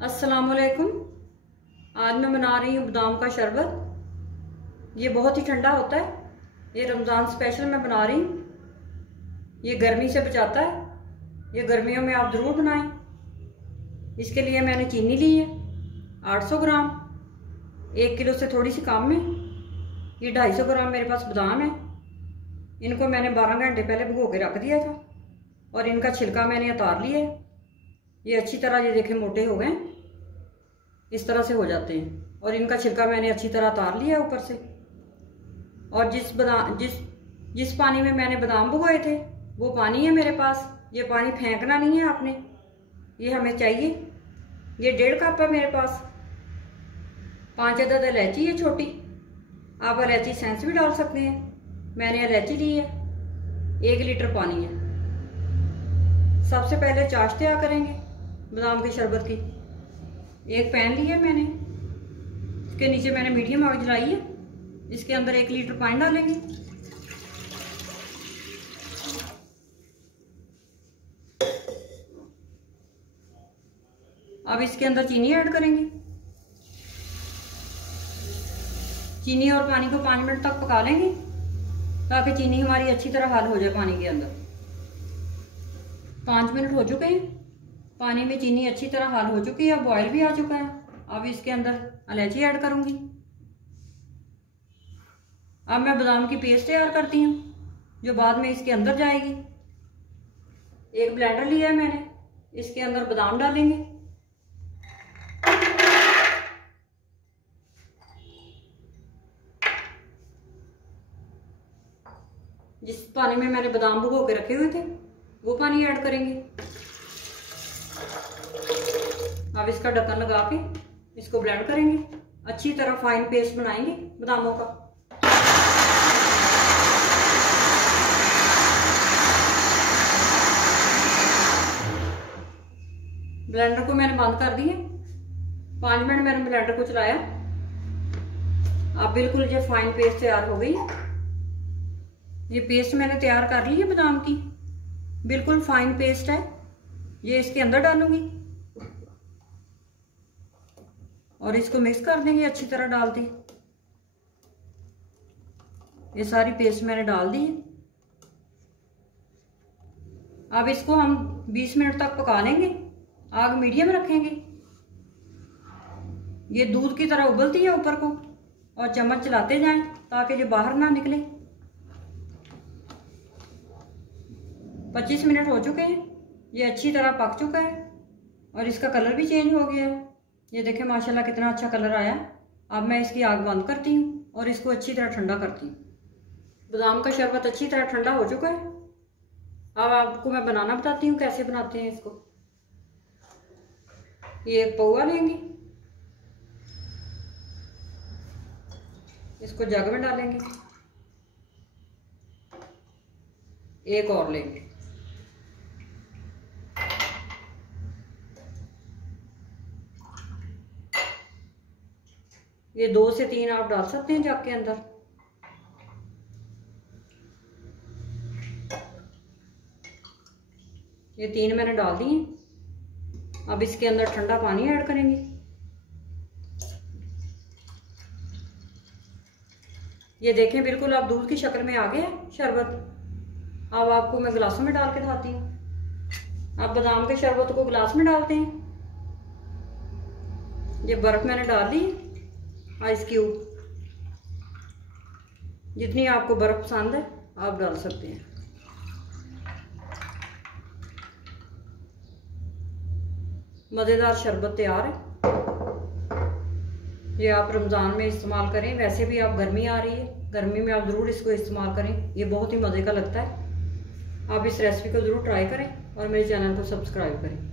अस्सलामुअलैकुम। आज मैं बना रही हूँ बादाम का शरबत। ये बहुत ही ठंडा होता है। ये रमज़ान स्पेशल मैं बना रही हूँ। ये गर्मी से बचाता है। ये गर्मियों में आप ज़रूर बनाएं। इसके लिए मैंने चीनी ली है 800 ग्राम, 1 किलो से थोड़ी सी कम में। ये 250 ग्राम मेरे पास बादाम है। इनको मैंने 12 घंटे पहले भिगो के रख दिया था और इनका छिलका मैंने उतार लिया है। ये अच्छी तरह, ये देखें, मोटे हो गए, इस तरह से हो जाते हैं। और इनका छिलका मैंने अच्छी तरह उतार लिया है ऊपर से। और जिस पानी में मैंने बादाम भिगोए थे वो पानी है मेरे पास। ये पानी फेंकना नहीं है आपने, ये हमें चाहिए। ये 1.5 कप है मेरे पास। 5 अदद इलायची है छोटी। आप इलायची सेंस भी डाल सकते हैं। मैंने इलायची ली है। 1 लीटर पानी है। सबसे पहले चाश तैयार करेंगे बादाम के शरबत की। एक पैन लिया मैंने, इसके नीचे मैंने मीडियम आग जलाई है। इसके अंदर 1 लीटर पानी डालेंगे। अब इसके अंदर चीनी ऐड करेंगे। चीनी और पानी को 5 मिनट तक पका लेंगे ताकि चीनी हमारी अच्छी तरह हल हो जाए पानी के अंदर। 5 मिनट हो चुके हैं। पानी में चीनी अच्छी तरह हल हो चुकी है, बॉयल भी आ चुका है। अब इसके अंदर इलायची ऐड करूंगी। अब मैं बादाम की पेस्ट तैयार करती हूँ जो बाद में इसके अंदर जाएगी। एक ब्लेंडर लिया है मैंने, इसके अंदर बादाम डालेंगे। जिस पानी में मैंने बादाम भिगो के रखे हुए थे वो पानी ऐड करेंगे। अब इसका ढक्कन लगा के इसको ब्लेंड करेंगे। अच्छी तरह फाइन पेस्ट बनाएंगे बादामों का। ब्लेंडर को मैंने बंद कर दिया। 5 मिनट मैंने ब्लेंडर को चलाया। अब बिल्कुल ये फाइन पेस्ट तैयार हो गई। ये पेस्ट मैंने तैयार कर ली है बादाम की, बिल्कुल फाइन पेस्ट है। ये इसके अंदर डालूंगी और इसको मिक्स कर देंगे अच्छी तरह डाल दी। ये सारी पेस्ट मैंने डाल दी है। अब इसको हम 20 मिनट तक पका लेंगे। आग मीडियम रखेंगे। ये दूध की तरह उबलती है ऊपर को, और चम्मच चलाते जाएं ताकि ये बाहर ना निकले। 25 मिनट हो चुके हैं। ये अच्छी तरह पक चुका है और इसका कलर भी चेंज हो गया है। ये देखें माशाल्लाह कितना अच्छा कलर आया। अब मैं इसकी आग बंद करती हूँ और इसको अच्छी तरह ठंडा करती हूँ। बादाम का शरबत अच्छी तरह ठंडा हो चुका है। अब आपको मैं बनाना बताती हूँ कैसे बनाते हैं इसको। ये एक पौवा लेंगे, इसको जग में डालेंगे। एक और लेंगे। ये 2 से 3 आप डाल सकते हैं जग के अंदर। ये 3 मैंने डाल दिए। अब इसके अंदर ठंडा पानी ऐड करेंगे। ये देखें बिल्कुल अब दूध की शक्ल में आ गया है शरबत। अब आपको मैं गिलासों में डाल के दिखाती हूँ। अब बादाम के शरबत को गिलास में डालते हैं। ये बर्फ मैंने डाल दी, आइस क्यूब। जितनी आपको बर्फ पसंद है आप डाल सकते हैं। मज़ेदार शरबत तैयार है। ये आप रमज़ान में इस्तेमाल करें। वैसे भी आप गर्मी आ रही है, गर्मी में आप ज़रूर इसको इस्तेमाल करें। ये बहुत ही मज़े का लगता है। आप इस रेसिपी को ज़रूर ट्राई करें और मेरे चैनल को सब्सक्राइब करें।